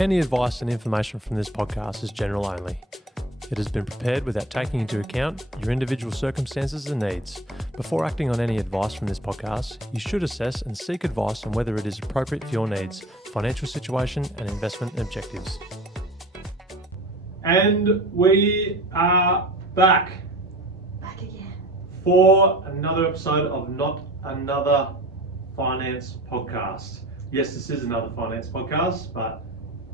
Any advice and information from this podcast is general only. It has been prepared without taking into account your individual circumstances and needs. Before acting on any advice from this podcast, you should assess and seek advice on whether it is appropriate for your needs, financial situation, and investment objectives. And we are back again for another episode of Not Another Finance Podcast. Yes, this is another finance podcast, but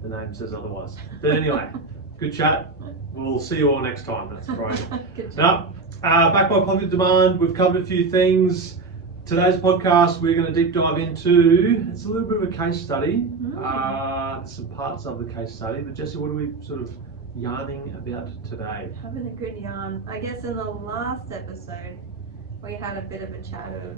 the name says otherwise. But anyway, good chat. We'll see you all next time. That's right. Now, back by popular demand, we've covered a few things. Today's podcast, we're going to deep dive into, it's a little bit of a case study. Some parts of the case study. But Jessie, what are we sort of yarning about today? Having a good yarn. I guess in the last episode, we had a bit of a chat of,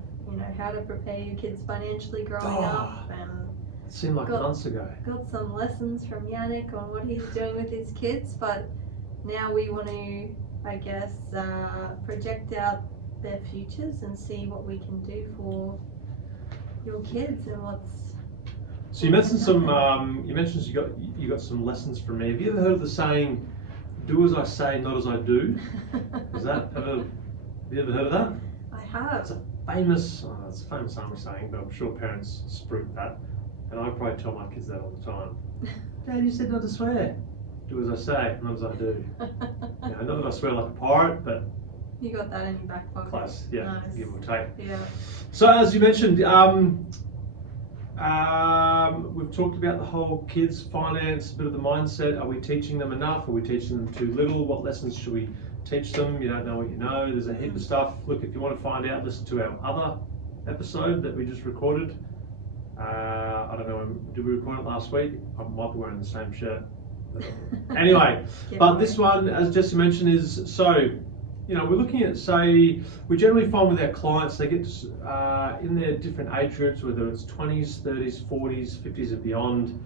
how to prepare your kids financially growing up, and it seemed like months ago. Got some lessons from Yannick on what he's doing with his kids, but now we want to, I guess, project out their futures and see what we can do for your kids and what's. So you mentioned you got some lessons from me. Have you ever heard of the saying, "Do as I say, not as I do"? Have you ever heard of that? I have. It's a famous army saying, but I'm sure parents spruik that, and I probably tell my kids that all the time. Dad, you said not to swear. Do as I say, not as I do. Not that I swear like a pirate, but you got that in your back pocket. Close, yeah. Nice. Give or take. Yeah. So as you mentioned, we've talked about the whole kids finance, a bit of the mindset. Are we teaching them enough? Are we teaching them too little? What lessons should we teach them? You don't know what you know. There's a heap of stuff. Look, if you want to find out, listen to our other episode that we just recorded. I don't know, did we record it last week? I might be wearing the same shirt. Anyway, but this one, as Jessie mentioned, is we're looking at, we generally find with our clients, they get in their different age groups, whether it's 20s, 30s, 40s, 50s and beyond,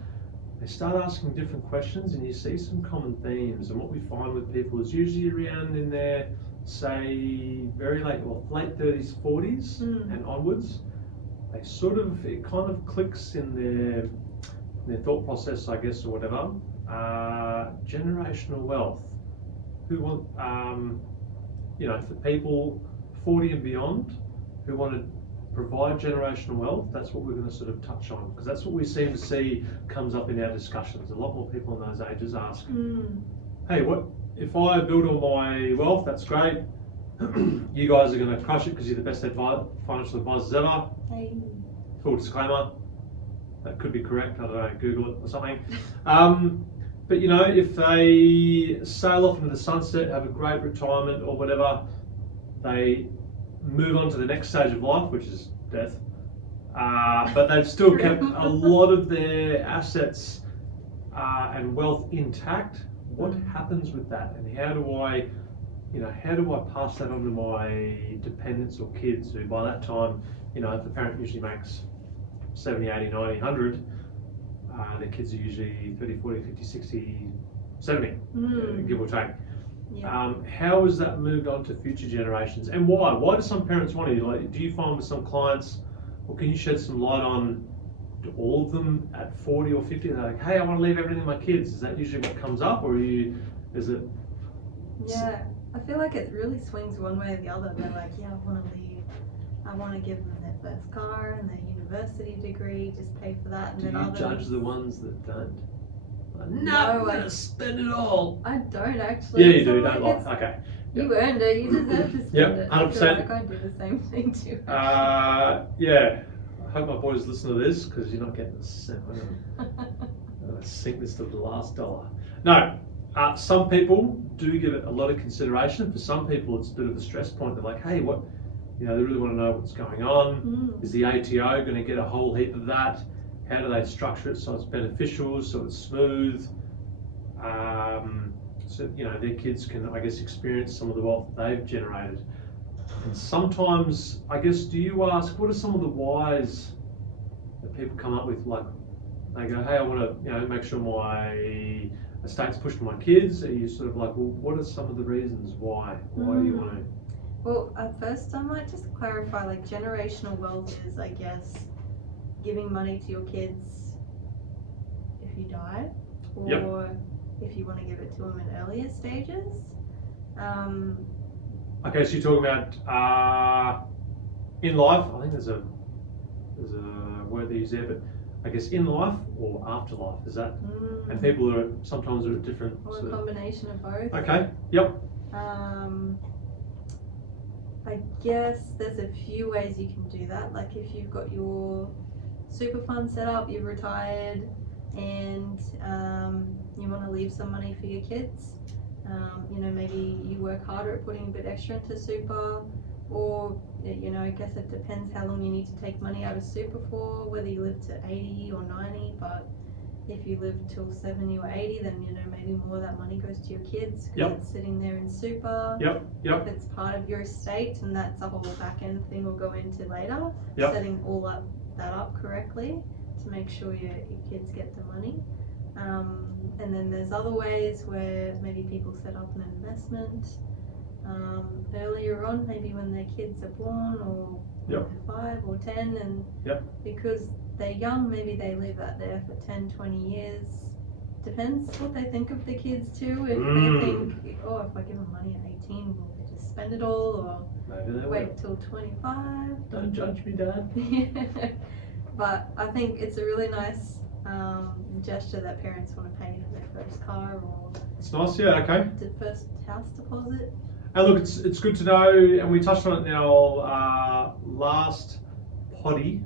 they start asking different questions and you see some common themes. And what we find with people is usually around in their, very late 30s, 40s and onwards, it kind of clicks in their thought process, I guess, or whatever. Generational wealth. Who want, for people 40 and beyond who want to provide generational wealth, that's what we're going to sort of touch on, because that's what we seem to see comes up in our discussions. A lot more people in those ages ask, hey, what if I build all my wealth? That's great. You guys are going to crush it because you're the best financial advisors ever. Hey. Full disclaimer, that could be correct. I don't know, Google it or something. But if they sail off into the sunset, have a great retirement or whatever, they move on to the next stage of life, which is death. But they've still kept a lot of their assets and wealth intact. What happens with that, and how do I pass that on to my dependents or kids who, by that time, if the parent usually makes 70, 80, 90, 100, their kids are usually 30, 40, 50, 60, 70, give or take. Yeah. How has that moved on to future generations, and why? Why do some parents want to? Do you find with some clients, or can you shed some light on, do all of them at 40 or 50, they're like, hey, I want to leave everything to my kids? Is that usually what comes up, or is it? Yeah, I feel like it really swings one way or the other. They're like, yeah, I want to give them their first car and their university degree, just pay for that. And do then you judge the ones that don't? No, I'm going to spend it all. I don't actually. Yeah, you do, don't lie. Okay. You earned it, you deserve to spend it. 100%. I feel like I do the same thing too. Yeah. I hope my boys listen to this, because you're not getting the cent. I'm going to sink this to the last dollar. No. Some people do give it a lot of consideration. For some people, it's a bit of a stress point. They're like, hey, what? They really want to know what's going on. Is the ATO going to get a whole heap of that? How do they structure it so it's beneficial, so it's smooth? So their kids can, I guess, experience some of the wealth they've generated. And sometimes, I guess, do you ask, what are some of the whys that people come up with? Like, they go, hey, I want to, make sure my estate's pushed to my kids. Are you sort of like, well, what are some of the reasons why? Why do you want to? Well, at first I might just clarify, like, generational wealth is, I guess, giving money to your kids if you die. or Yep. if you want to give it to them in earlier stages. Okay, so you're talking about in life. I think there's a word they use there, but I guess in life or afterlife, is that? And people are sometimes are at different. Or a combination of both. Okay. Yep. I guess there's a few ways you can do that. Like if you've got your super fund set up, you've retired, and you want to leave some money for your kids. Maybe you work harder at putting a bit extra into super, or I guess it depends how long you need to take money out of super for, whether you live to 80 or 90. But if you live till 70 or 80, then maybe more of that money goes to your kids because it's sitting there in super. Yep. If it's part of your estate, and that's a whole back end thing we'll go into later. Setting all that up correctly to make sure your kids get the money. And then there's other ways where maybe people set up an investment earlier on, maybe when their kids are born, or when they're 5 or 10, and because they're young, maybe they leave that there for 10, 20 years. Depends what they think of the kids too. If they think, oh, if I give them money at 18, will they just spend it all, or maybe they wait till 25? Don't judge me, Dad. But I think it's a really nice gesture that parents want to pay for their first car, or it's nice, okay. The first house deposit. And look, it's good to know, and we touched on it in our last potty.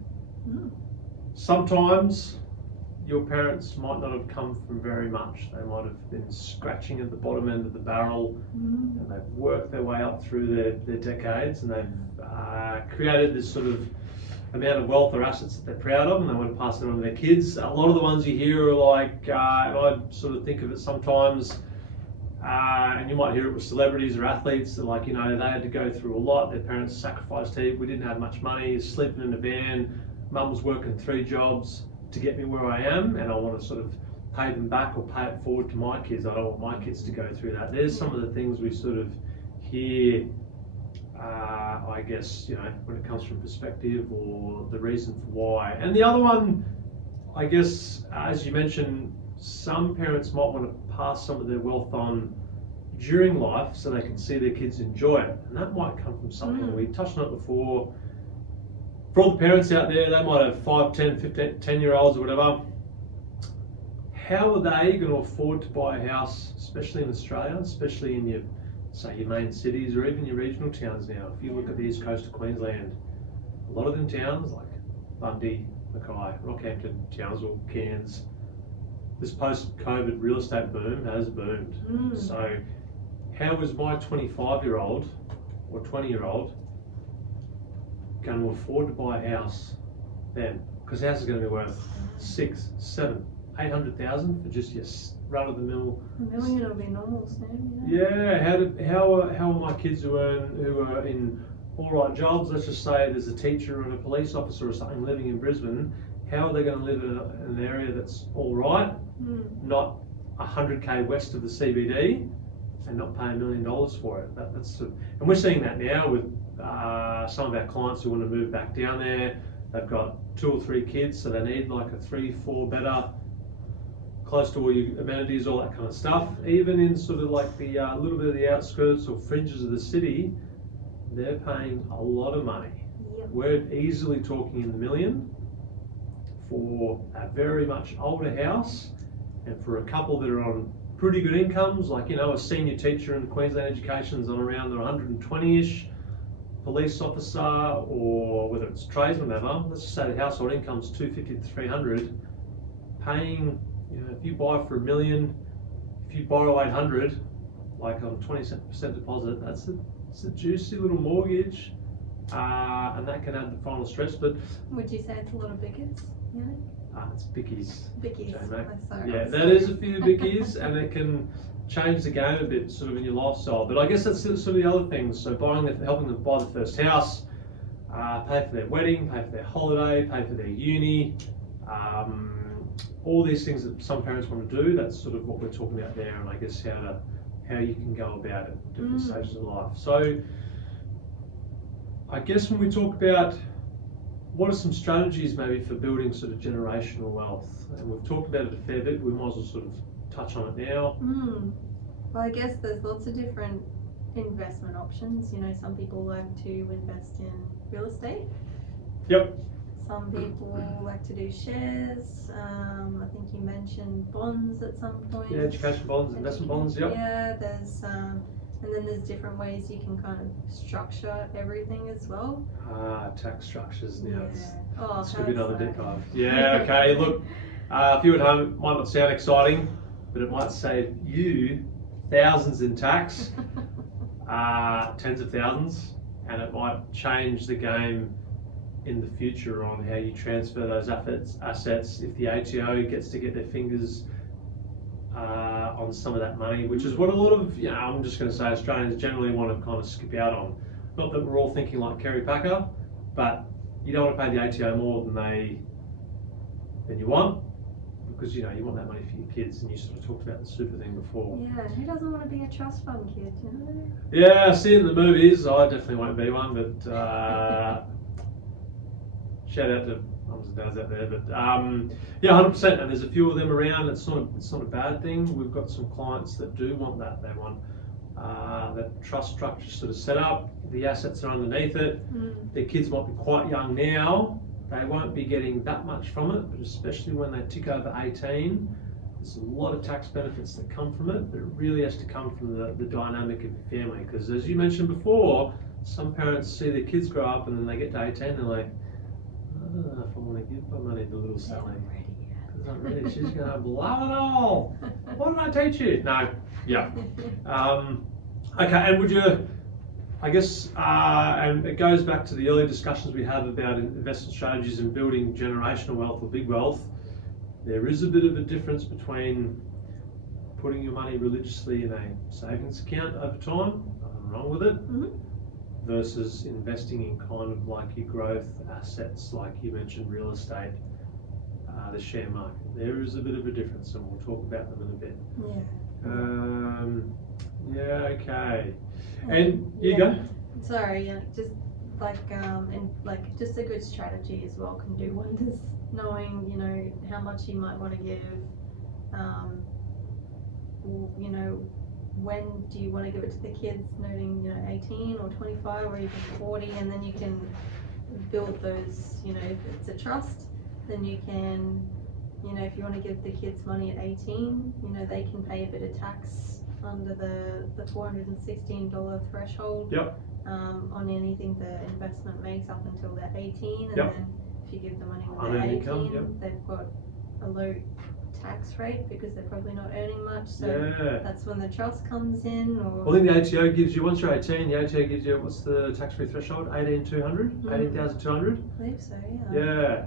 Sometimes your parents might not have come from very much. They might have been scratching at the bottom end of the barrel, and they've worked their way up through their decades, and they've created this sort of amount of wealth or assets that they're proud of, and they want to pass it on to their kids. A lot of the ones you hear are like, and I sort of think of it sometimes, and you might hear it with celebrities or athletes, that like, they had to go through a lot. Their parents sacrificed heaps. We didn't have much money, sleeping in a van. Mum was working 3 jobs to get me where I am, and I want to sort of pay them back or pay it forward to my kids. I don't want my kids to go through that. There's some of the things we sort of hear, I guess, when it comes from perspective or the reason for why. And the other one, I guess, as you mentioned, some parents might want to pass some of their wealth on during life so they can see their kids enjoy it. And that might come from something, we touched on it before. For all the parents out there, they might have 5, 10, 15, 10-year-olds or whatever. How are they going to afford to buy a house, especially in Australia, especially in your main cities or even your regional towns now? If you look at the east coast of Queensland, a lot of them towns like Bundy, Mackay, Rockhampton, Townsville, Cairns, this post-COVID real estate boom has boomed. So how is my 25-year-old or 20-year-old going to afford to buy a house then? Because the house is going to be worth 6, 7, 800,000 for just your run-of-the-mill. $1 million will be normal soon. How are my kids who are in all right jobs? Let's just say there's a teacher and a police officer or something living in Brisbane. How are they going to live in an area that's all right, not 100k west of the CBD, and not pay $1 million for it? And we're seeing that now with some of our clients who want to move back down there. They've got 2 or 3 kids, so they need like a 3, 4 better, close to all your amenities, all that kind of stuff. Even in sort of like the little bit of the outskirts or fringes of the city, they're paying a lot of money. We're easily talking in the million for a very much older house, and for a couple that are on pretty good incomes, like a senior teacher in Queensland Education is on around the 120-ish, police officer, or whether it's tradesman, whatever. Let's just say the household income's 250 to 300, paying, if you buy for $1 million, if you borrow 800, like on 20% deposit, it's a juicy little mortgage, and that can add the final stress. But would you say it's a lot of bickies? It's bickies. Sorry. Yeah, that is a few bickies, and it can change the game a bit sort of in your lifestyle. But I guess that's sort of the other things. So helping them buy the first house, pay for their wedding, pay for their holiday, pay for their uni, all these things that some parents want to do. That's sort of what we're talking about there, and I guess how you can go about it at different stages of life. So I guess when we talk about what are some strategies maybe for building sort of generational wealth, and we've talked about it a fair bit, we might as well sort of touch on it now. Well, I guess there's lots of different investment options. You know, some people like to invest in real estate. Yep. Some people like to do shares. I think you mentioned bonds at some point. Yeah, education bonds, investment bonds, yep. Yeah, there's and then there's different ways you can kind of structure everything as well. Tax structures now. Oh, This could be another deep dive. Yeah, okay, look, if you at home, it might not sound exciting, but it might save you thousands in tax, tens of thousands, and it might change the game in the future on how you transfer those assets if the ATO gets to get their fingers on some of that money, which is what a lot of, I'm just going to say Australians generally want to kind of skip out on. Not that we're all thinking like Kerry Packer, but you don't want to pay the ATO more than you want, because you want that money for your kids, and you sort of talked about the super thing before. Yeah, who doesn't want to be a trust fund kid, Yeah, I see it in the movies. I definitely won't be one, but shout out to mums and dads out there. But yeah, 100%. And there's a few of them around. It's not a bad thing. We've got some clients that do want that. They want that trust structure sort of set up. The assets are underneath it. Their kids might be quite young now. They won't be getting that much from it, but especially when they tick over 18, there's a lot of tax benefits that come from it, but it really has to come from the dynamic of your family. Because as you mentioned before, some parents see their kids grow up and then they get to 18 and they're like, I don't know if I want to give my money to little Sally. Because I'm ready. She's going to blow it all. What did I teach you? No. Yeah. Okay, and would you, I guess, and it goes back to the earlier discussions we had about investment strategies and building generational wealth or big wealth. There is a bit of a difference between putting your money religiously in a savings account over time, nothing wrong with it, versus investing in kind of like your growth assets, like you mentioned, real estate, the share market. There is a bit of a difference, and we'll talk about them in a bit. Yeah, okay. And you go. Sorry, just like and like just a good strategy as well can do wonders. Knowing how much you might want to give, when do you want to give it to the kids? Noting 18 or 25 or even 40, and then you can build those. If it's a trust, then you can, if you want to give the kids money at 18, they can pay a bit of tax under the $416 threshold. Yep. On anything the investment makes up until they're 18, and yep. then if you give them money when they're 18, income, yep. they've got a low tax rate because they're probably not earning much. So that's when the trust comes in. Or I think the ATO gives you, once you're 18, the ATO gives you, what's the tax-free threshold? 18,200? 18,200? I believe so, yeah.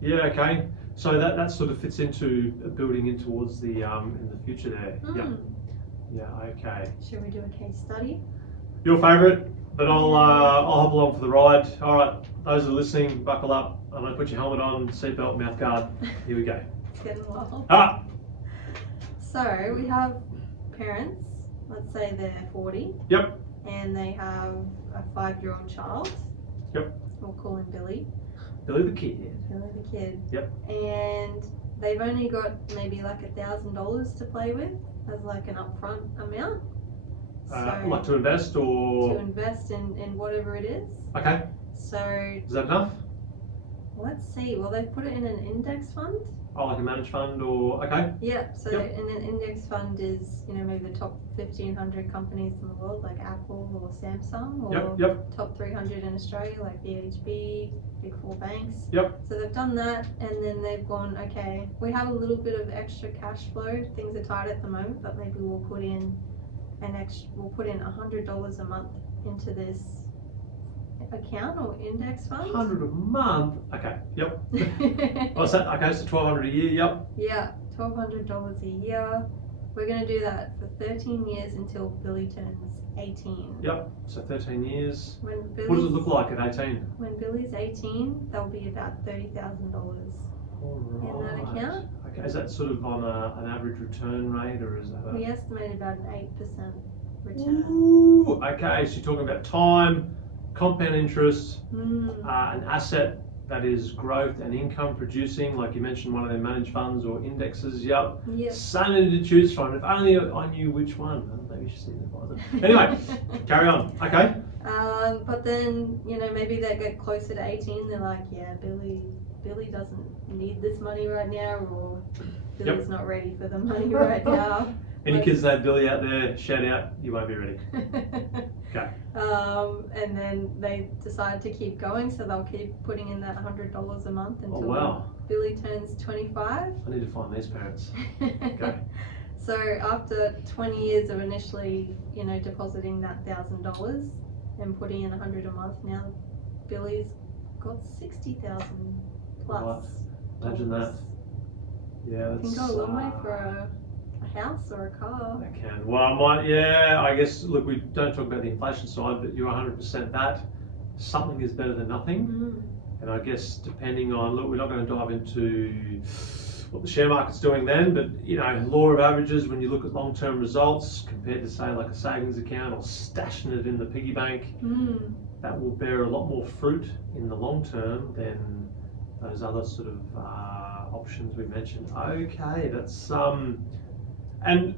Yeah, okay. So that sort of fits into building in towards the in the future there. Yeah, okay. Should we do a case study? Your favourite, but I'll hop along for the ride. All right, those that are listening, buckle up. I'm going to put your helmet on, seatbelt, mouth guard. Here we go. It's getting wild. So we have parents, let's say they're 40. Yep. And they have a 5-year-old child. Yep. We'll call him Billy. Billy the kid. Billy the kid. Yep. And they've only got maybe like $1,000 to play with as like an upfront amount. Like to invest or? To invest in whatever it is. Okay. So. Is that enough? Let's see. Well, they've put it in an index fund. Oh, like a managed fund or, okay. Yeah, so in an index fund is, maybe the top 1,500 companies in the world, like Apple or Samsung, or top 300 in Australia, like BHP, Big 4 banks. Yep. So they've done that, and then they've gone, okay, we have a little bit of extra cash flow. Things are tight at the moment, but maybe we'll put in $100 a month into this account or index fund. 100 a month. Okay. Yep. What's that? Okay, so 1,200 a year. Yep. Yeah, $1,200 a year. We're going to do that for 13 years until Billy turns 18. Yep. So 13 years. What does it look like at 18? When Billy's 18, there'll be about $30,000 in that account. Okay. Is that sort of on an average return rate, or is that? We estimate about an 8% return. Ooh. Okay. So you're talking about time, compound interest, an asset that is growth and income producing, like you mentioned, one of their managed funds or indexes. Yep. So many to choose from. If only I knew which one. Maybe you should see them. Anyway, carry on. Okay. But then, you know, maybe they get closer to 18, they're like, yeah, Billy doesn't need this money right now, or Billy's not ready for the money right now. Any kids named Billy out there, shout out, you won't be ready. Okay. And then they decide to keep going, so they'll keep putting in that $100 a month until Billy turns 25. I need to find these parents. Okay. So after 20 years of initially, you know, depositing that $1,000 and putting in $100 a month, now Billy's got $60,000 plus. Right. Imagine that. Yeah, it can go a long way for a house or a car. They can. Well, I guess, look, we don't talk about the inflation side, but you're 100% that. Something is better than nothing. And I guess depending on, look, we're not going to dive into what the share market's doing then, but, you know, law of averages, when you look at long-term results compared to, say, like a savings account or stashing it in the piggy bank, that will bear a lot more fruit in the long term than those other sort of options we mentioned. Okay, that's and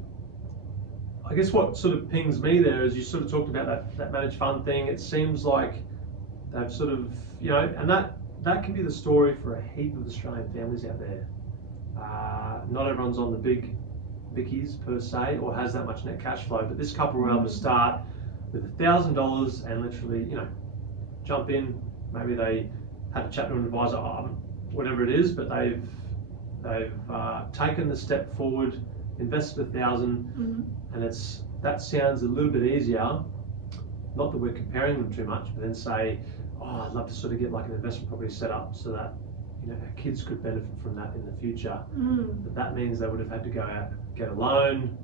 I guess what sort of pings me there is you sort of talked about that managed fund thing. It seems like they've sort of, you know, and that can be the story for a heap of Australian families out there. Not everyone's on the big bickies per se or has that much net cash flow, but this couple were able to start with $1,000 and literally, you know, jump in. Maybe they had a chat to an advisor, whatever it is, but they've taken the step forward, invested $1,000, and that sounds a little bit easier. Not that we're comparing them too much, but then say, I'd love to sort of get like an investment property set up so that, you know, our kids could benefit from that in the future. But that means they would have had to go out, get a loan,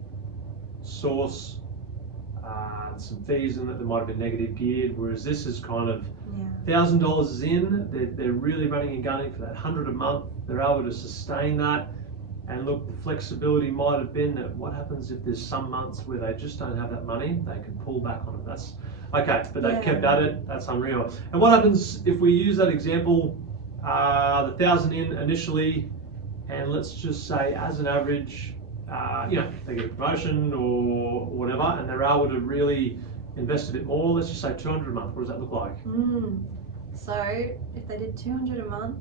source some fees in it that might have been negative geared, whereas this is kind of $1,000 is in, they're really running and gunning for that $100 a month. They're able to sustain that. And look, the flexibility might have been that what happens if there's some months where they just don't have that money, they can pull back on it. That's okay, but they've kept at it. That's unreal. And what happens if we use that example, the 1,000 in initially, and let's just say as an average, you know, they get a promotion or whatever, and they're able to really invest a bit more. Let's just say 200 a month. What does that look like? So if they did 200 a month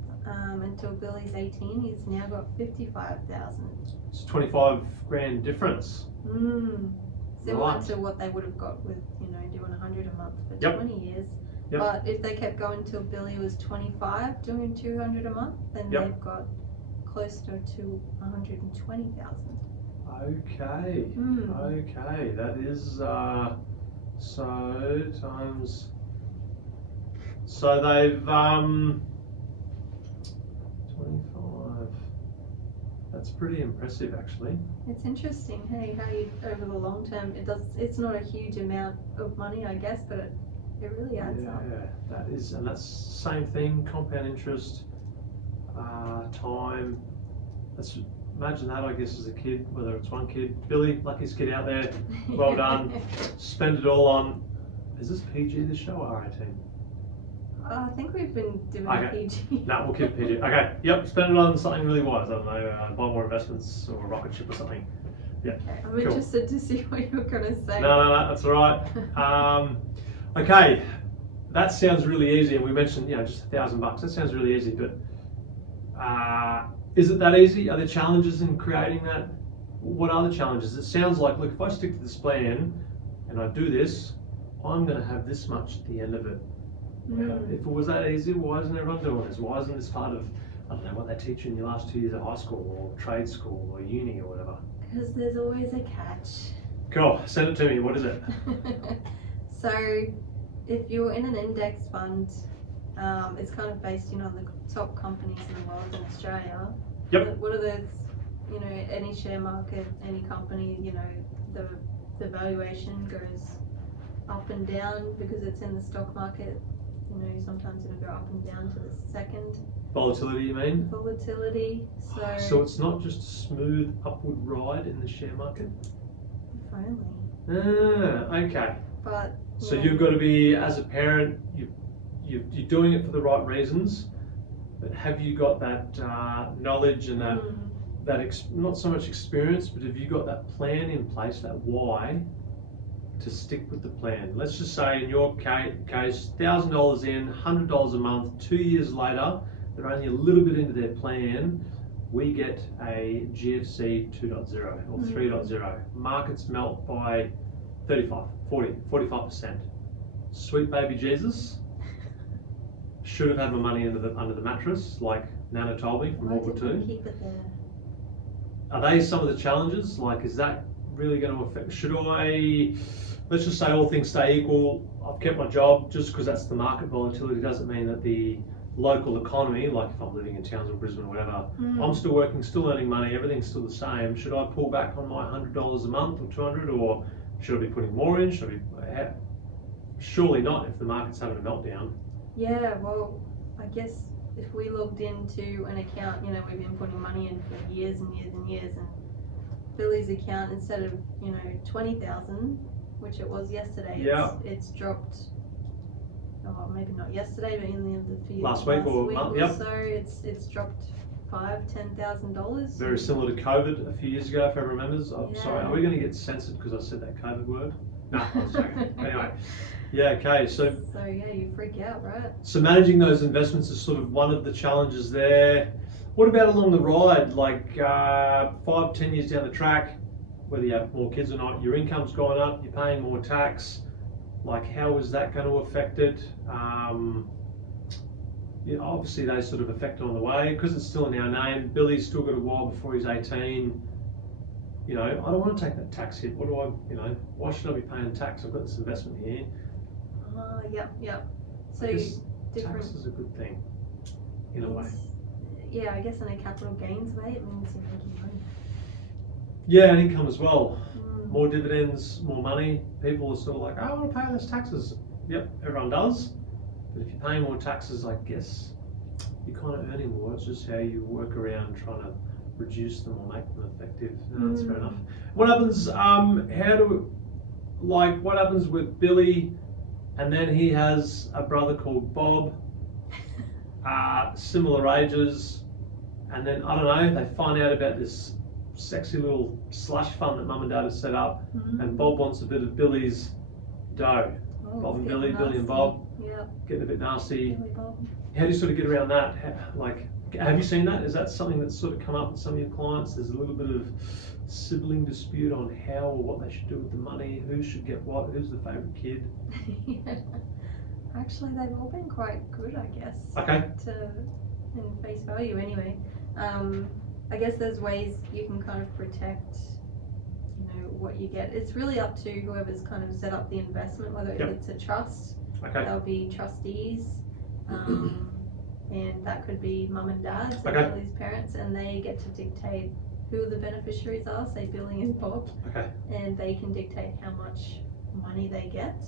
until Billy's 18, he's now got 55,000. It's 25 grand difference. Similar to what they would have got with, you know, doing 100 a month for 20 years. But if they kept going till Billy was 25, doing 200 a month, then they've got closer to 120,000. Okay. Okay, that is so times. So they've 25. That's pretty impressive, actually. It's interesting, hey, how you over the long term it's not a huge amount of money, I guess, but it really adds up. Yeah, that is, and that's same thing, compound interest, time. Imagine that, I guess, as a kid, whether it's one kid. Billy, luckiest kid out there, well done. Spend it all on, is this PG, this show, or R18? I think we've been doing PG. No, we'll keep PG. Okay, yep, spend it on something really wise. I don't know, buy more investments or a rocket ship or something. Yeah. Okay, I'm interested to see what you're going to say. No, that's all right. Okay, that sounds really easy, and we mentioned, you know, just $1,000. That sounds really easy, but is it that easy? Are there challenges in creating that? What are the challenges? It sounds like, look, if I stick to this plan and I do this, I'm going to have this much at the end of it. If it was that easy, why isn't everyone doing this? Why isn't this part of, I don't know, what they teach you in your last 2 years of high school or trade school or uni or whatever? Because there's always a catch. Cool, send it to me. What is it? So, if you're in an index fund, it's kind of based on the top companies in the world in Australia. What are those, you know, any share market, any company, you know, the valuation goes up and down because it's in the stock market. You know, sometimes it'll go up and down to the second. Volatility, you mean? Volatility. So it's not just a smooth upward ride in the share market? If only. Okay. But so you've got to be, as a parent, you're doing it for the right reasons, but have you got that knowledge and that not so much experience, but have you got that plan in place, that why, to stick with the plan? Let's just say in your case, $1,000 in, $100 a month, 2 years later, they're only a little bit into their plan, we get a GFC 2.0 or 3.0. Markets melt by 45%. Sweet baby Jesus. Should have had my money under the mattress, like Nana told me from World War II. Keep it there. Are they some of the challenges? Like, is that really going to affect? Should I? Let's just say all things stay equal. I've kept my job just because that's the market volatility. Doesn't mean that the local economy, like if I'm living in Townsville, Brisbane, or whatever, I'm still working, still earning money. Everything's still the same. Should I pull back on my $100 a month or $200, or should I be putting more in? Should I be? Surely not if the market's having a meltdown. Yeah, well, I guess if we logged into an account, you know, we've been putting money in for years and years and years, and Billy's account, instead of, you know, 20,000, which it was yesterday, it's dropped. Oh, maybe not yesterday, but in the few last week or month, so it's dropped $5,000-$10,000. Very similar to COVID a few years ago, if everyone remembers. I'm sorry, are we going to get censored because I said that COVID word? No, I'm sorry. Anyway, yeah, okay. So yeah, you freak out, right? So managing those investments is sort of one of the challenges there. What about along the ride, like 5-10 years down the track, whether you have more kids or not, your income's gone up, you're paying more tax. Like, how is that going to affect it? Obviously they sort of affect it on the way because it's still in our name. Billy's still got a while before he's 18. You know, I don't want to take that tax hit. What do I, why should I be paying tax? I've got this investment here. Yeah. So tax is a good thing, in a way. Yeah, I guess in a capital gains way, it means you're making money. Yeah, and income as well. More dividends, more money. People are sort of like, oh, I want to pay less taxes. Yep, everyone does. But if you're paying more taxes, I guess you're kind of earning more. It's just how you work around trying to reduce them or make them effective. No, that's fair enough. What happens? What happens with Billy? And then he has a brother called Bob, similar ages, and then I don't know. They find out about this sexy little slush fund that Mum and Dad have set up, and Bob wants a bit of Billy's dough. Bob and Billy, Billy and Bob, getting a bit nasty. How do you sort of get around that? Have you seen that? Is that something that's sort of come up with some of your clients? There's a little bit of sibling dispute on how or what they should do with the money, who should get what, who's the favourite kid? Actually, they've all been quite good, I guess. Okay. In face value, anyway. I guess there's ways you can kind of protect, what you get. It's really up to whoever's kind of set up the investment, whether it's a trust. Okay. There'll be trustees. And that could be Mum and Dad, so Billy's parents, and they get to dictate who the beneficiaries are, say Billy and Bob. Okay. And they can dictate how much money they get.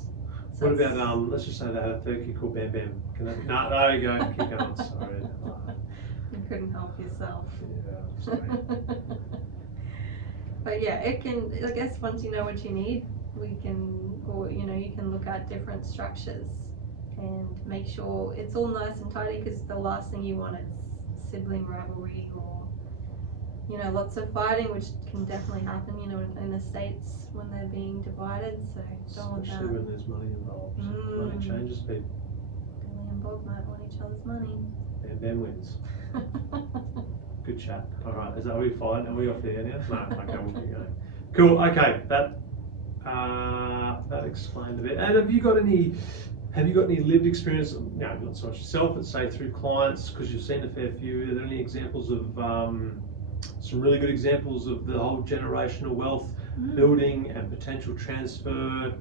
So what about let's just say they had a third kid called Bam Bam. No, there you go. Keep going. Sorry. You couldn't help yourself. Yeah, sorry. But yeah, it can. I guess once you know what you need, you can look at different structures and make sure it's all nice and tidy, because the last thing you want is sibling rivalry or lots of fighting, which can definitely happen in the States when they're being divided, so don't want that. Especially when there's money involved. Money changes people. Billy and Bob might want each other's money. And Ben wins. Good chat. Alright, are we fine? Are we off the air now? No, okay, we'll keep going. Cool, okay, that explained a bit. And have you got any lived experience, not so much yourself, but say through clients, because you've seen a fair few, are there any examples of some really good examples of the whole generational wealth building and potential transfer?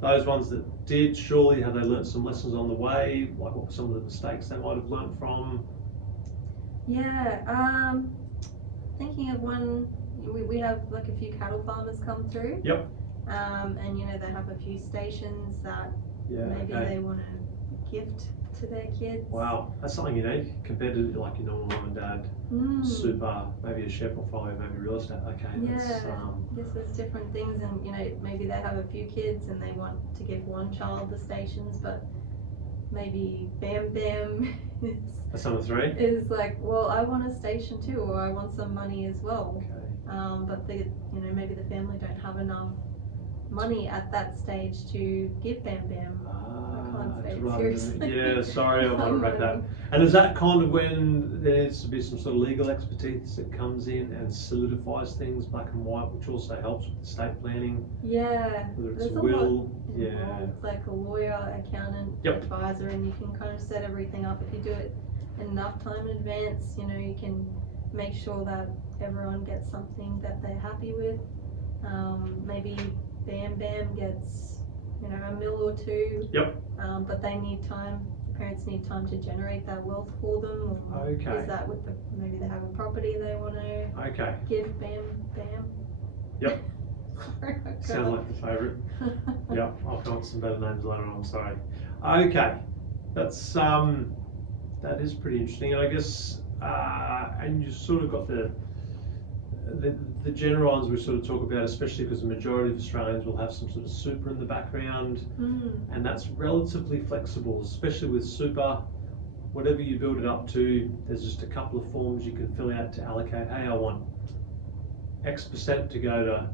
Those ones that did, surely have they learnt some lessons on the way? Like, what were some of the mistakes they might have learnt from? Yeah, thinking of one, we have like a few cattle farmers come through. Yep. And they have a few stations that maybe they want to gift to their kids. Wow, that's something unique compared to like your normal mum and dad. Super, maybe a share portfolio, maybe real estate. Okay. Yeah, I guess there's different things, and maybe they have a few kids and they want to give one child the stations, but maybe Bam Bam That's number 3. is like, well, I want a station too, or I want some money as well. Okay. But maybe the family don't have enough money at that stage to give Bam Bam. I can't say it seriously. Yeah, sorry, I might have read that. And is that kind of when there needs to be some sort of legal expertise that comes in and solidifies things black and white, which also helps with estate planning? Yeah, Whether it's there's a a will, lot involved, like a lawyer, accountant, Yep. advisor, and you can kind of set everything up. If you do it enough time in advance, you can make sure that everyone gets something that they're happy with. Maybe Bam Bam gets, $1 million or $2 million. Yep. But they need time. The parents need time to generate that wealth for them. Or Okay. is that with maybe they have a property they want to Okay. give Bam Bam? Yep. Sorry, I Sounds can't. like the favourite. Yep, I'll come up with some better names later on, sorry. Okay, that's that is pretty interesting, and I guess and you sort of got the general ones we sort of talk about, especially because the majority of Australians will have some sort of super in the background, and that's relatively flexible, especially with super. Whatever you build it up to, there's just a couple of forms you can fill out to allocate. Hey, I want X% to go to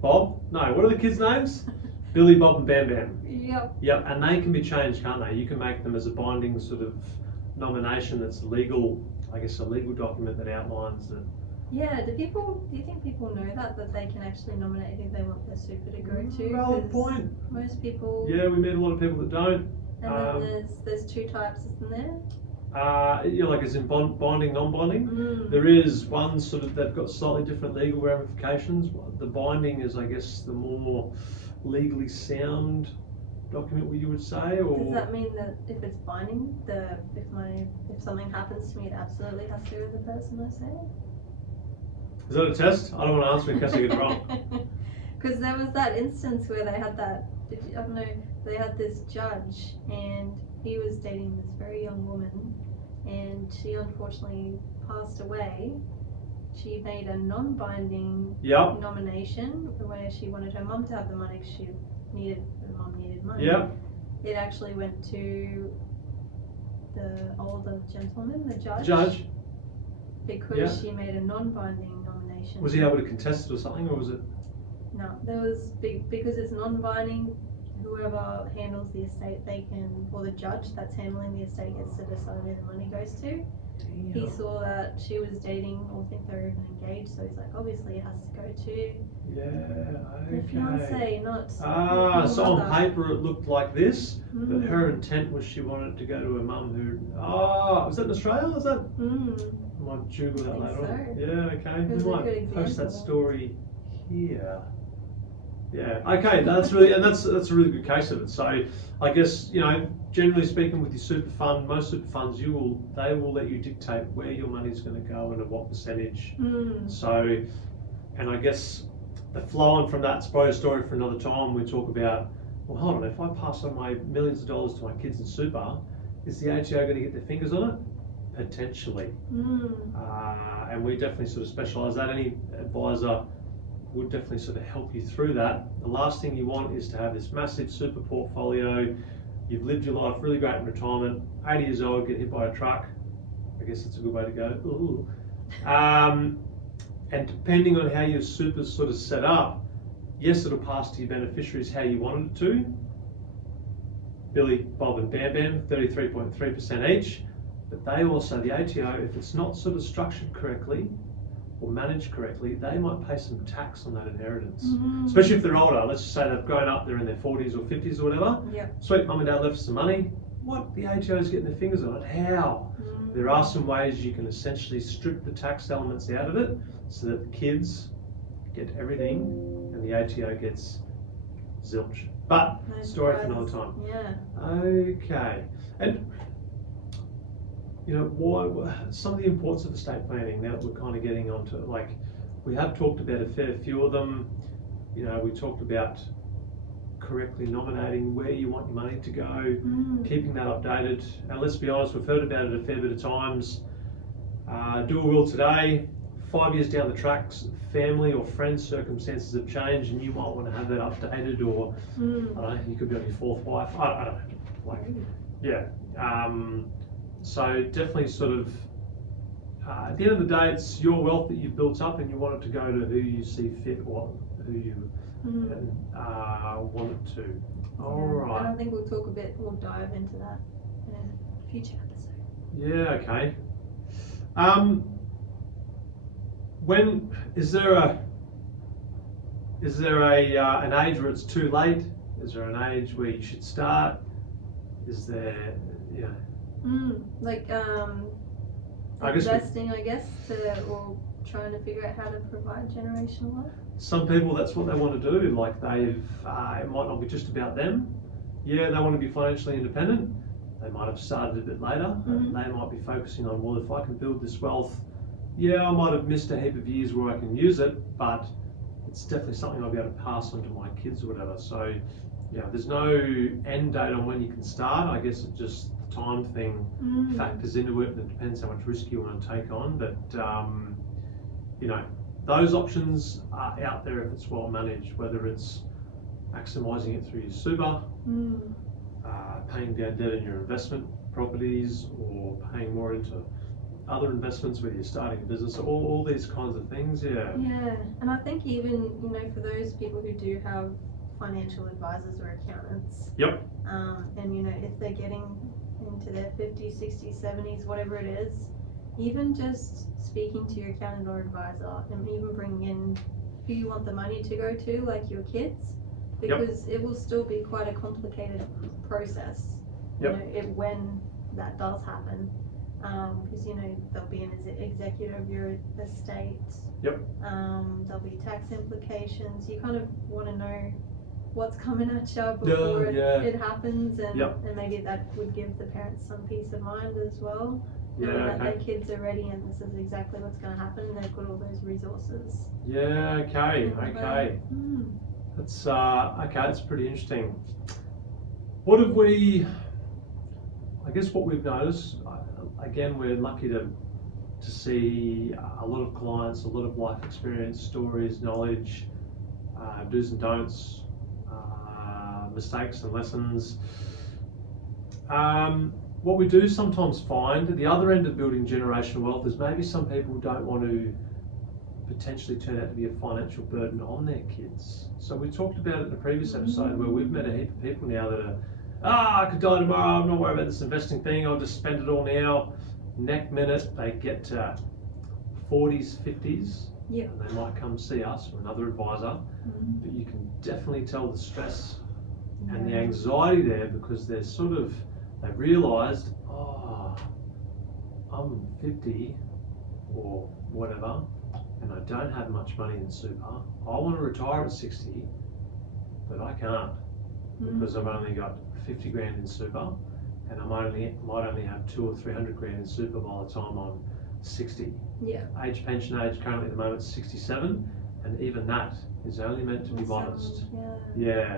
Bob? No, what are the kids' names? Billy, Bob, and Bam Bam. Yep. Yep, and they can be changed, can't they? You can make them as a binding sort of nomination that's legal, I guess a legal document that outlines that. Yeah, do you think people know that they can actually nominate who they want their super to go to? Valid point. Most people. Yeah, we meet a lot of people that don't. And then there's 2 types, isn't there? Like as in binding, non-binding. There is one sort of, they've got slightly different legal ramifications. The binding is, I guess, the more legally sound document, what you would say, or does that mean that if it's binding, if something happens to me, it absolutely has to go with the person I say? Is that a test? I don't want to answer in case I get it wrong. Because there was that instance where they had that. I don't know. They had this judge, and he was dating this very young woman, and she unfortunately passed away. She made a non-binding Yep. nomination where she wanted her mum to have the money because her mum needed money. Yep. It actually went to the older gentleman, the judge. Because Yeah. she made a non-binding nomination. Was he able to contest it or something, or was it? No, there was because it's non-binding. Whoever handles the estate, or the judge that's handling the estate gets to decide where the money goes to. Damn. He saw that she was dating, or I think they were even engaged, so he's like, obviously it has to go to the fiance, not the So on mother. paper it looked like this, but her intent was she wanted to go to her mum who. Was that in Australia? Is that? I might Google that I think later on. so. Yeah, okay. It was We a might good post that example. story here. Yeah, okay, that's a really good case of it. So I guess, generally speaking with your super fund, most super funds they will let you dictate where your money's going to go and at what percentage. So, and I guess the flow on from that's probably a story for another time. We talk about, well, hold on, if I pass on my millions of dollars to my kids in super, is the ATO going to get their fingers on it? Potentially. And we definitely sort of specialise that. Any advisor would definitely sort of help you through that. The last thing you want is to have this massive super portfolio. You've lived your life really great in retirement, 80 years old, get hit by a truck. I guess that's a good way to go. Ooh. And depending on how your super's sort of set up, yes, it'll pass to your beneficiaries how you wanted it to. Billy, Bob and Bam Bam, 33.3% each. But they also, the ATO, if it's not sort of structured correctly or managed correctly, they might pay some tax on that inheritance. Especially if they're older. Let's just say they've grown up, they're in their 40s or 50s or whatever. Yep. Sweet, mum and dad left some money. What? The ATO's getting their fingers on it. How? There are some ways you can essentially strip the tax elements out of it so that the kids get everything and the ATO gets zilch. But, No story for surprises. another time. Yeah. Okay. And some of the importance of estate planning, now that we're kind of getting onto it, like we have talked about a fair few of them. We talked about correctly nominating where you want your money to go, keeping that updated. And let's be honest, we've heard about it a fair bit of times. Do a will today, 5 years down the track, family or friends' circumstances have changed and you might want to have that updated, or I don't know, you could be on your 4th wife, I don't know, Like, yeah. So definitely sort of, at the end of the day, it's your wealth that you've built up, and you want it to go to who you see fit, or who you want it to. All right. And I think we'll dive into that in a future episode. Yeah, okay. When is there an age where it's too late? Is there an age where you should start? Is there, I guess investing, or trying to figure out how to provide generational wealth. Some people, that's what they want to do. Like it might not be just about them. Yeah, they want to be financially independent. They might have started a bit later. They might be focusing on, well, if I can build this wealth, yeah, I might have missed a heap of years where I can use it, but it's definitely something I'll be able to pass on to my kids or whatever. So, yeah, there's no end date on when you can start. I guess it just the time thing factors into it, and it depends how much risk you want to take on. But those options are out there if it's well managed, whether it's maximising it through your super, paying down debt in your investment properties, or paying more into other investments, whether you're starting a business, all these kinds of things. Yeah, and I think even for those people who do have financial advisors or accountants, and if they're getting into their 50s, 60s, 70s, whatever it is, even just speaking to your accountant or advisor, and even bringing in who you want the money to go to, like your kids, because it will still be quite a complicated process when that does happen, because there'll be an executor of your estate, there'll be tax implications. You kind of want to know what's coming at you before it happens, and maybe that would give the parents some peace of mind as well, knowing that their kids are ready and this is exactly what's going to happen, and they've got all those resources. That's that's pretty interesting. What have we, I guess what we've noticed, again, we're lucky to see a lot of clients, a lot of life experience, stories, knowledge, do's and don'ts, mistakes and lessons. What we do sometimes find at the other end of building generational wealth is maybe some people don't want to potentially turn out to be a financial burden on their kids. So we talked about it in a previous episode where we've met a heap of people now that are, I could die tomorrow, I'm not worried about this investing thing, I'll just spend it all now. Next minute they get to 40s, 50s, and they might come see us or another advisor, but you can definitely tell the stress and the anxiety there, because they're they've realised, I'm 50 or whatever, and I don't have much money in super. I want to retire at 60, but I can't because I've only got 50 grand in super, and I might only have 200 or 300 grand in super by the time I'm 60. Pension age currently at the moment is 67, and even that is only meant to be modest.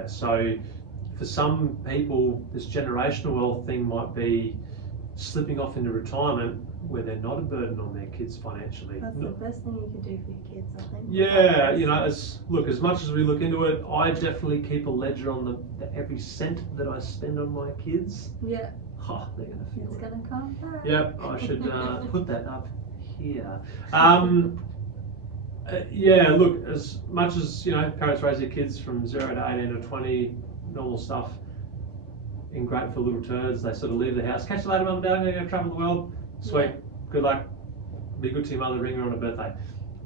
So for some people, this generational wealth thing might be slipping off into retirement where they're not a burden on their kids financially. That's the best thing you can do for your kids, I think. As much as we look into it, I definitely keep a ledger on the every cent that I spend on my kids. They're gonna feel it's gonna come back. I should put that up here. Look, as much as parents raise their kids from 0 to 18 or 20, normal stuff, in great for little turds, they sort of leave the house. Catch you later, mum and dad, I'm going to go travel the world. Sweet, good luck. Be good to your mother, ring her on her birthday.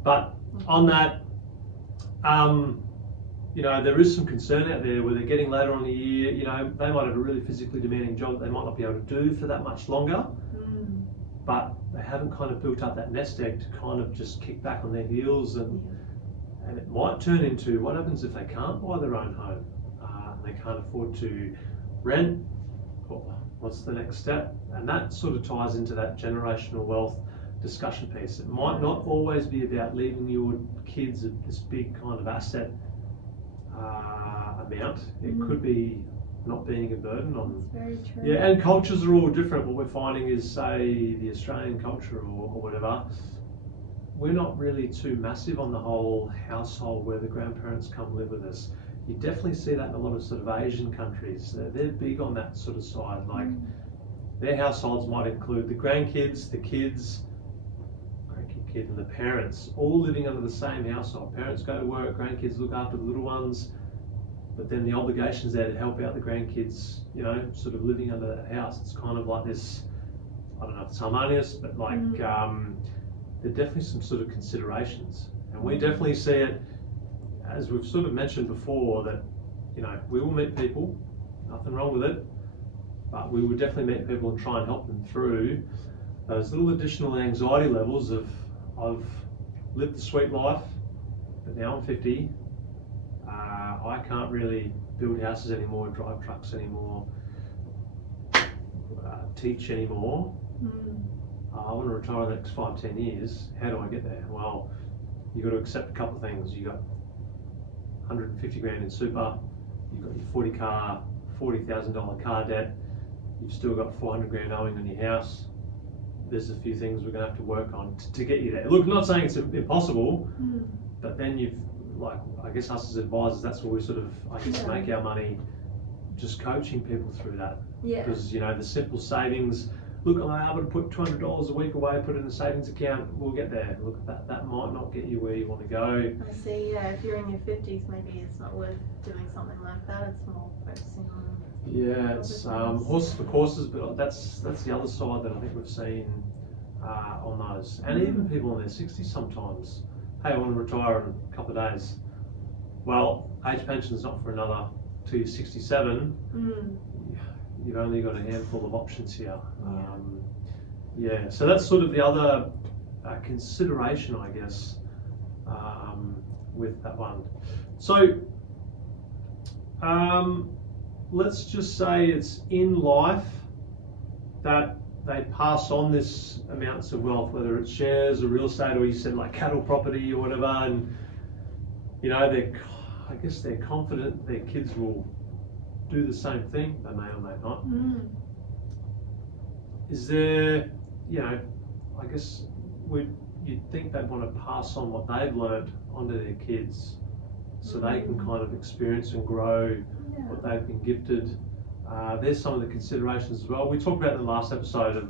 But on that, there is some concern out there where they're getting later on in the year. They might have a really physically demanding job that they might not be able to do for that much longer, but they haven't kind of built up that nest egg to kind of just kick back on their heels, and it might turn into what happens if they can't buy their own home, and they can't afford to rent. What's the next step? And that sort of ties into that generational wealth discussion piece. It might not always be about leaving your kids this big kind of asset amount. It could be not being a burden on. That's very true. Yeah, and cultures are all different. What we're finding is, say, the Australian culture or whatever, we're not really too massive on the whole household where the grandparents come live with us. you definitely see that in a lot of sort of Asian countries. They're big on that sort of side. Like their households might include the grandkids, the kids, kid and the parents all living under the same household. Parents go to work, grandkids look after the little ones, but then the obligation's there to help out the grandkids, you know, sort of living under that house. It's kind of like this, I don't know if it's harmonious, but like there are definitely some sort of considerations. And we definitely see it, as we've sort of mentioned before, that, you know, we will meet people, nothing wrong with it, but we would definitely meet people and try and help them through those little additional anxiety levels of I've lived the sweet life, but now I'm 50. I can't really build houses anymore, drive trucks anymore, teach anymore. I want to retire in the next 5-10 years. How do I get there? Well, you've got to accept a couple of things. You've got 150 grand in super, you've got your $40,000 car debt, you've still got 400 grand owing on your house. There's a few things we're going to have to work on to get you there. Look, I'm not saying it's impossible, but then you've, like, I guess us as advisors, that's where we sort of, I guess, make our money, just coaching people through that. Because, you know, the simple savings, look, I'm able to put $200 a week away, put it in a savings account, we'll get there. Look, that might not get you where you want to go. I see, yeah, if you're in your 50s, maybe it's not worth doing something like that. It's more focusing on... Yeah, it's horses for courses, but that's the other side that I think we've seen on those. And even people in their 60s sometimes, hey, I want to retire in a couple of days. Well, age pension's not for another till you're 67. You've only got a handful of options here. So that's sort of the other consideration, I guess, with that one. So let's just say it's in life that they pass on this amounts of wealth, whether it's shares or real estate, or you said like cattle property or whatever, and you know, I guess they're confident their kids will do the same thing. They may or may not. Is there, you know, I guess you'd think they'd want to pass on what they've learned onto their kids so they can kind of experience and grow what they've been gifted. There's some of the considerations as well. We talked about in the last episode of,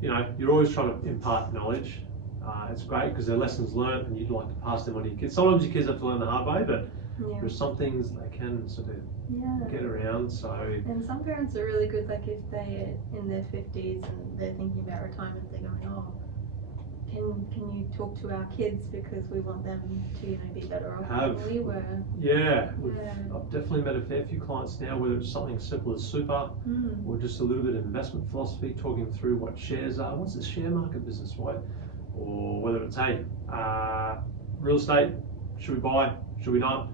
you know, you're always trying to impart knowledge. It's great because they're lessons learned and you'd like to pass them on to your kids. Sometimes your kids have to learn the hard way, but there's some things they can sort of get around. So. And some parents are really good, like if they're in their 50s and they're thinking about retirement, they're going, oh, can you talk to our kids because we want them to, you know, be better off than we were. I've definitely met a fair few clients now, whether it's something simple as super or just a little bit of investment philosophy, talking through what shares are, what's the share market business, right? Or whether it's, hey, real estate, should we buy, should we not?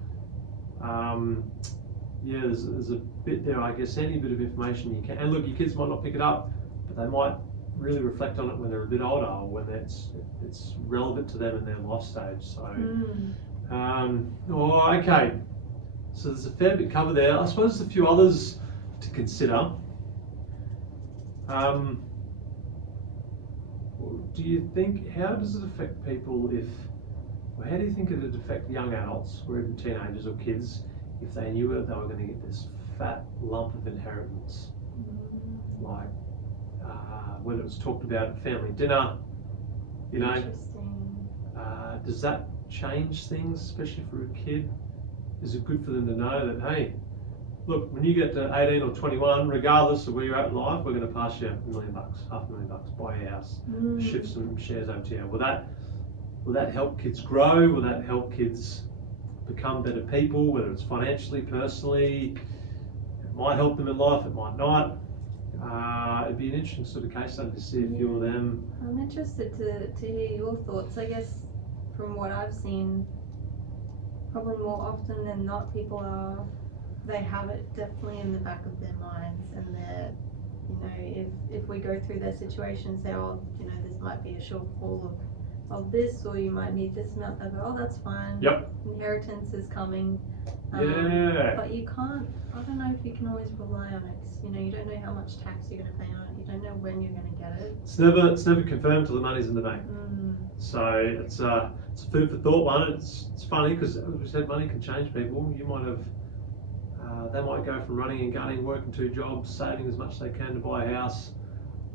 There's a bit there, I guess, any bit of information you can. And look, your kids might not pick it up, but they might really reflect on it when they're a bit older or when it's relevant to them in their life stage. So, okay. So there's a fair bit covered there. I suppose there's a few others to consider. Do you think, how does it affect people how do you think it would affect young adults or even teenagers or kids if they knew that they were going to get this fat lump of inheritance? Like, whether it's talked about at family dinner, you know, does that change things, especially for a kid? Is it good for them to know that, hey, look, when you get to 18 or 21, regardless of where you're at in life, we're going to pass you $1 million, $500,000, buy a house, shift some shares over to you. Will that help kids grow? Will that help kids become better people, whether it's financially, personally? It might help them in life, it might not. It'd be an interesting sort of case study to see a few of them. I'm interested to hear your thoughts. I guess from what I've seen, probably more often than not, they have it definitely in the back of their minds, and they're, you know, if we go through their situation and say, oh, you know, this might be a shortfall of this, or you might need this amount, they go, oh, that's fine. Inheritance is coming. But you can't, I don't know if you can always rely on it. You know, you don't know how much tax you're going to pay on it. You don't know when you're going to get it. It's never confirmed till the money's in the bank. So it's a food for thought one. It's funny because, as we said, money can change people. You might have, they might go from running and gunning, working 2 jobs, saving as much as they can to buy a house.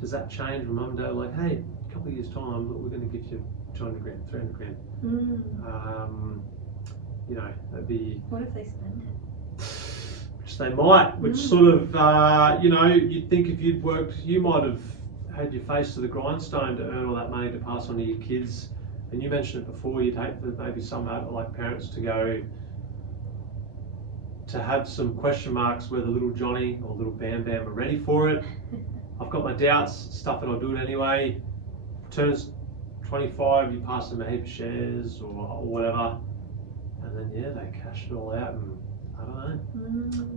Does that change when mum and dad are like, hey, a couple of years time, look, we're going to give you 200 grand, 300 grand. You know, that'd be. What if they spend it? Which they might, which sort of, you know, you'd think if you'd worked, you might have had your face to the grindstone to earn all that money to pass on to your kids. And you mentioned it before, you'd hate for maybe some like parents to go, to have some question marks whether little Johnny or little Bam Bam are ready for it. I've got my doubts, stuff it, I'll do it anyway. Turns 25, you pass them a heap of shares or whatever. And then, yeah, they cash it all out and I don't know.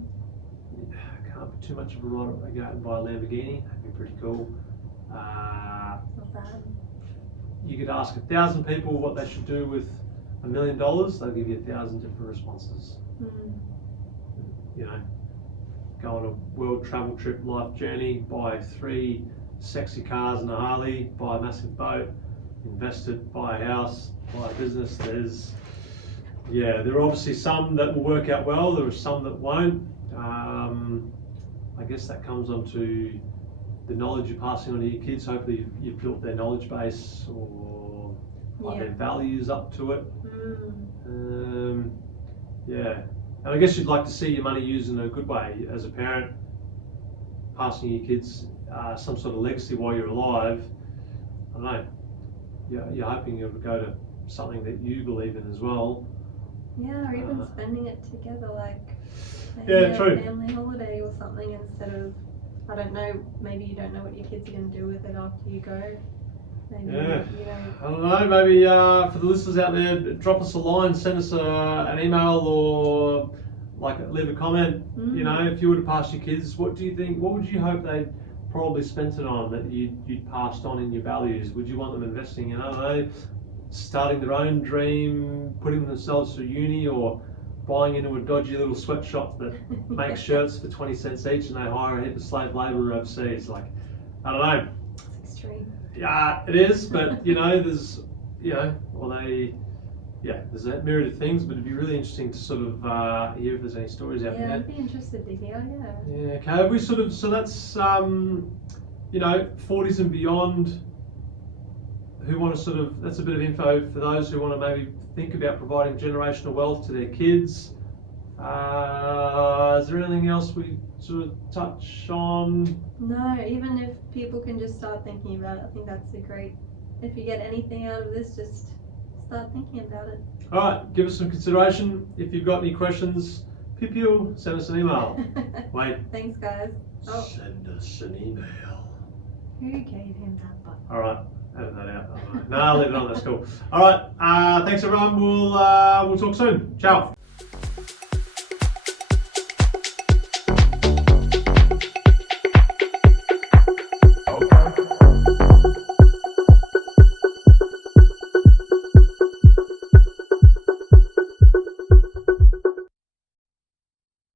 Can't be too much of a rod. They go out and buy a Lamborghini, that'd be pretty cool. Not bad. You could ask 1,000 people what they should do with $1 million, they'll give you 1,000 different responses. You know, go on a world travel trip, life journey, buy 3 sexy cars and a Harley, buy a massive boat, invest it, buy a house, buy a business. There are obviously some that will work out well, there are some that won't. I guess that comes onto the knowledge you're passing on to your kids. Hopefully you've built their knowledge base or their values up to it. And I guess you'd like to see your money used in a good way as a parent, passing your kids some sort of legacy while you're alive. I don't know, you're hoping it'll go to something that you believe in as well. Yeah, or even spending it together, like maybe a true. family holiday or something instead of, I don't know, maybe you don't know what your kids are going to do with it after you go. Maybe, I don't know, maybe for the listeners out there, drop us a line, send us an email or like leave a comment. You know, if you were to pass your kids, what do you think, what would you hope they'd probably spent it on that you'd passed on in your values? Would you want them investing in, I don't know, starting their own dream, putting themselves through uni, or buying into a dodgy little sweatshop that makes shirts for 20 cents each and they hire a heap of slave labour overseas? Like, I don't know. It's extreme. Yeah, it is, but you know, there's, you know, there's a myriad of things, but it'd be really interesting to sort of hear if there's any stories out there. Yeah, I'd be interested to hear, Yeah, okay, we sort of, so that's, you know, 40s and beyond, who want to sort of, that's a bit of info for those who want to maybe think about providing generational wealth to their kids. Is there anything else we sort of touch on? No, even if people can just start thinking about it, I think that's a great, if you get anything out of this, just start thinking about it. All right, give us some consideration. If you've got any questions, pew, send us an email. Wait. Thanks, guys. Oh. Send us an email. Who gave him that button? All right, edit that out. No, leave it on, that's cool. All right, thanks everyone. We'll talk soon. Ciao.